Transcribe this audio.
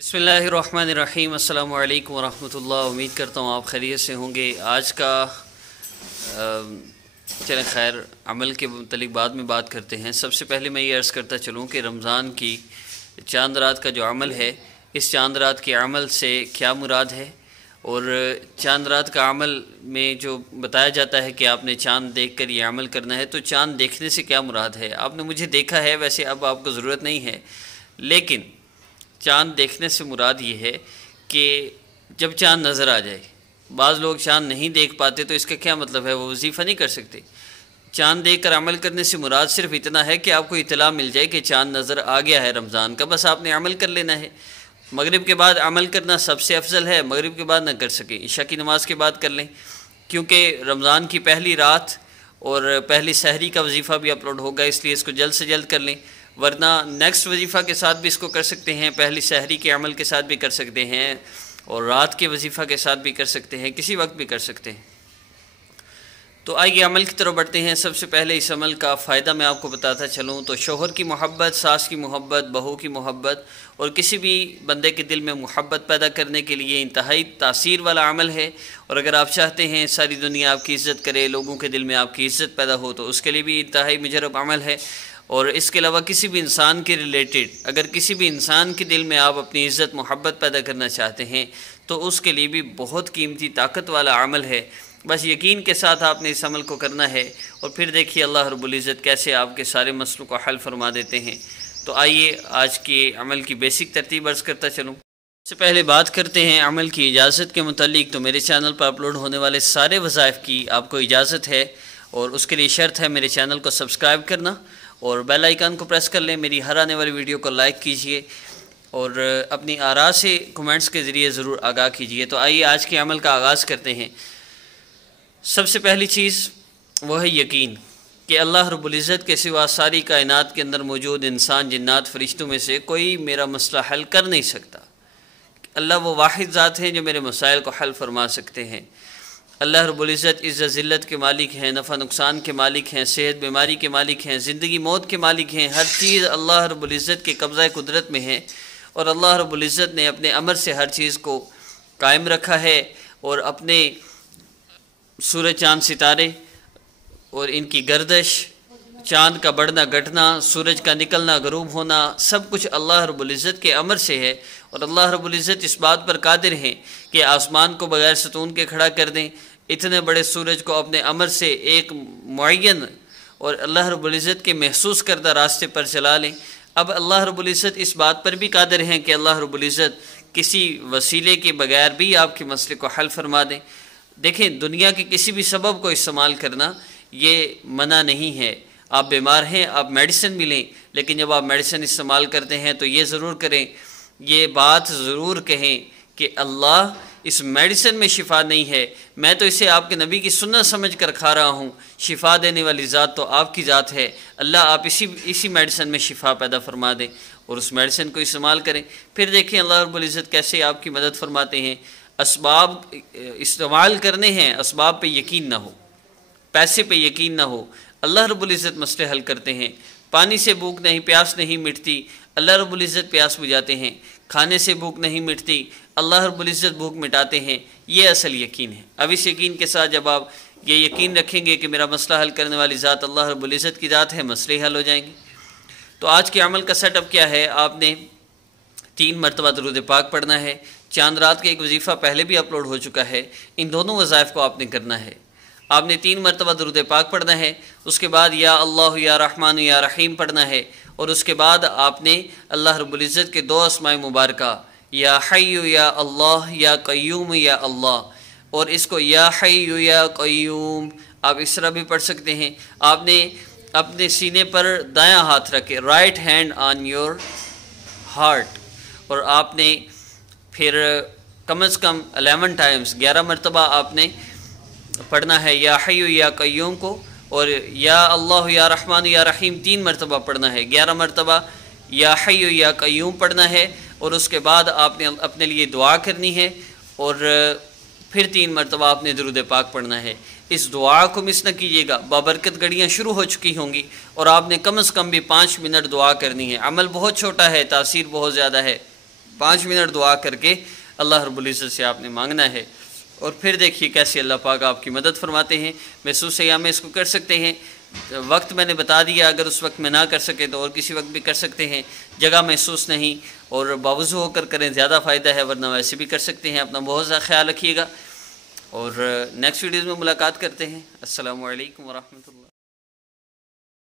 बिस्मिल्लाहिर्रहमानिर्रहीम। अस्सलामु अलैकुम वरहमतुल्लाह। उम्मीद करता हूँ आप खैरियत से होंगे। आज का चलें खैर अमल के मुतल्लिक़ बाद में बात करते हैं। सबसे पहले मैं ये अर्ज़ करता चलूँ कि रमज़ान की चांद रात का जो अमल है, इस चांद रात के अमल से क्या मुराद है, और चांद रात का अमल में जो बताया जाता है कि आपने चांद देखकर ये अमल करना है, तो चांद देखने से क्या मुराद है। आपने मुझे देखा है, वैसे अब आपको ज़रूरत नहीं है, लेकिन चाँद देखने से मुराद ये है कि जब चाँद नज़र आ जाए। बाज़ लोग चाँद नहीं देख पाते, तो इसका क्या मतलब है, वो वजीफ़ा नहीं कर सकते। चाँद देख कर अमल करने से मुराद सिर्फ इतना है कि आपको इत्तला मिल जाए कि चाँद नज़र आ गया है रमज़ान का, बस आपने अमल कर लेना है। मगरिब के बाद अमल करना सबसे अफजल है, मगरिब के बाद ना कर सकें, इशा की नमाज़ के बाद कर लें, क्योंकि रमज़ान की पहली रात और पहली सहरी का वजीफ़ा भी अपलोड होगा, इसलिए इसको जल्द से जल्द कर लें। वरना नेक्स्ट वजीफ़ा के साथ भी इसको कर सकते हैं, पहली सहरी के अमल के साथ भी कर सकते हैं, और रात के वजीफ़ा के साथ भी कर सकते हैं, किसी वक्त भी कर सकते हैं। तो आइए अमल की तरफ बढ़ते हैं। सबसे पहले इस अमल का फ़ायदा मैं आपको बताता चलूँ तो शौहर की मोहब्बत, सास की मोहब्बत, बहू की मोहब्बत और किसी भी बंदे के दिल में मोहब्बत पैदा करने के लिए इंतहाई तासीर वाला अमल है। और अगर आप चाहते हैं सारी दुनिया आपकी इज़्ज़त करे, लोगों के दिल में आपकी इज़्ज़त पैदा हो, तो उसके लिए भी इंतहाई मुजरब अमल है। और इसके अलावा किसी भी इंसान के रिलेटेड, अगर किसी भी इंसान के दिल में आप अपनी इज़्ज़त मोहब्बत पैदा करना चाहते हैं, तो उसके लिए भी बहुत कीमती ताकत वाला अमल है। बस यकीन के साथ आपने इस अमल को करना है, और फिर देखिए अल्लाह रब्बुल इज़्ज़त कैसे आपके सारे मसलों को हल फरमा देते हैं। तो आइए आज के अमल की बेसिक तरतीब अर्ज़ करता चलूँ। सबसे पहले बात करते हैं अमल की इजाज़त के मुतालिक। तो मेरे चैनल पर अपलोड होने वाले सारे वज़ाइफ़ की आपको इजाज़त है, और उसके लिए शर्त है मेरे चैनल को सब्सक्राइब करना और बेल आइकन को प्रेस कर लें। मेरी हर आने वाली वीडियो को लाइक कीजिए और अपनी आरा से कमेंट्स के ज़रिए ज़रूर आगाह कीजिए। तो आइए आज के अमल का आगाज़ करते हैं। सबसे पहली चीज़ वो है यकीन कि अल्लाह रब्बुल इज़्ज़त के सिवा सारी कायनात के अंदर मौजूद इंसान, जिन्नात, फरिश्तों में से कोई मेरा मसला हल कर नहीं सकता। अल्लाह वो वाहिद ज़ात हैं जो मेरे मसाइल को हल फरमा सकते हैं। अल्लाह रब्बुल इज़्ज़त इज़्ज़त ज़िल्लत के मालिक हैं, नफ़ा नुकसान के मालिक हैं, सेहत बीमारी के मालिक हैं, ज़िंदगी मौत के मालिक हैं। हर चीज़ अल्लाह रब्बुल इज़्ज़त के कब्ज़ा कुदरत में है, और अल्लाह रब्बुल इज़्ज़त ने अपने अमर से हर चीज़ को कायम रखा है। और अपने सूरज, चाँद, सितारे और इनकी गर्दिश, चाँद का बढ़ना घटना, सूरज का निकलना गरूब होना, सब कुछ अल्लाह रब्बुल इज़्ज़त के अमर से है। और अल्लाह रब्बुल इज़्ज़त इस बात पर कादिर हैं कि आसमान को बगैर सतून के खड़ा कर दें, इतने बड़े सूरज को अपने अमर से एक मुअय्यन और अल्लाह रब्बुल इज़्ज़त के महसूस करदा रास्ते पर चला लें। अब अल्लाह रब्बुल इज़्ज़त इस बात पर भी कादिर हैं कि अल्लाह रब्बुल इज़्ज़त किसी वसीले के बगैर भी आपके मसले को हल फरमा दें। देखें, दुनिया के किसी भी सबब को इस्तेमाल करना ये मना नहीं है। आप बीमार हैं, आप मेडिसिन भी लें, लेकिन जब आप मेडिसिन इस्तेमाल करते हैं तो ये ज़रूर करें, ये बात ज़रूर कहें कि अल्लाह इस मेडिसिन में शिफा नहीं है, मैं तो इसे आपके नबी की सुन्नत समझ कर खा रहा हूँ। शिफा देने वाली ज़ात तो आपकी ज़ात है। अल्लाह आप इसी मेडिसिन में शिफा पैदा फरमा दें और उस मेडिसिन को इस्तेमाल करें। फिर देखें अल्लाह रब्बुल इज़्ज़त कैसे आपकी मदद फरमाते हैं। असबाब इस्तेमाल करने हैं, असबाब पे यकीन ना हो, पैसे पे यकीन ना हो, अल्लाह रब्बुल इज़्ज़त मसले हल करते हैं। पानी से भूख नहीं, प्यास नहीं मिटती, अल्लाह रब्बुल इज़्ज़त प्यास बुझाते हैं। खाने से भूख नहीं मिटती, अल्लाह रब्बुल इज़्ज़त भूख मिटाते हैं। ये असल यकीन है। अब इस यकीन के साथ जब आप ये यकीन रखेंगे कि मेरा मसला हल करने वाली ज़ात अल्लाह रब्बुल इज़्ज़त की ज़ात है, मसले हल हो जाएंगे। तो आज के अमल का सेटअप क्या है, आपने 3 मरतबा दरूद पाक पढ़ना है। चांद रात का एक वजीफ़ा पहले भी अपलोड हो चुका है, इन दोनों वज़ाइफ़ को आपने करना है। आपने 3 मरतबा दरूद पाक पढ़ना है, उसके बाद या अल्लाह या रहमान या रहीम पढ़ना है, और उसके बाद आपने अल्लाह रब्बुल इज़्ज़त के 2 अस्माए मुबारका या हय्यु या अल्लाह या क़य्यूम या अल्लाह, और इसको या हय्यु या क़य्यूम आप इस तरह भी पढ़ सकते हैं। आपने अपने सीने पर दायां हाथ रखे, right hand on your heart, और आपने फिर कम अज़ कम 11 टाइम्स 11 मरतबा आपने पढ़ना है या हय्यु या क़य्यूम को, और या अल्लाह या रहमान या रहीम 3 मरतबा पढ़ना है। 11 मरतबा या हय्यु या क़य्यूम पढ़ना है, और उसके बाद आपने अपने लिए दुआ करनी है, और फिर 3 मरतबा आपने दरूद पाक पढ़ना है। इस दुआ को मिस न कीजिएगा। बाबरकत घड़ियाँ शुरू हो चुकी होंगी, और आपने कम अज़ कम भी 5 मिनट दुआ करनी है। अमल बहुत छोटा है, तासीर बहुत ज़्यादा है। 5 منٹ دعا کر کے اللہ رب العزت سے آپ نے مانگنا ہے، اور پھر دیکھیے کیسے اللہ پاک آپ کی مدد فرماتے ہیں۔ محسوس ایام میں اس کو کر سکتے ہیں، وقت میں نے بتا دیا، اگر اس وقت میں نہ کر سکے تو اور کسی وقت بھی کر سکتے ہیں، جگہ محسوس نہیں، اور باوضو ہو کر کریں زیادہ فائدہ ہے، ورنہ ویسے بھی کر سکتے ہیں۔ اپنا بہت زیادہ خیال رکھیے گا، اور نیکسٹ ویڈیوز میں ملاقات کرتے ہیں۔ السلام علیکم ورحمۃ اللہ۔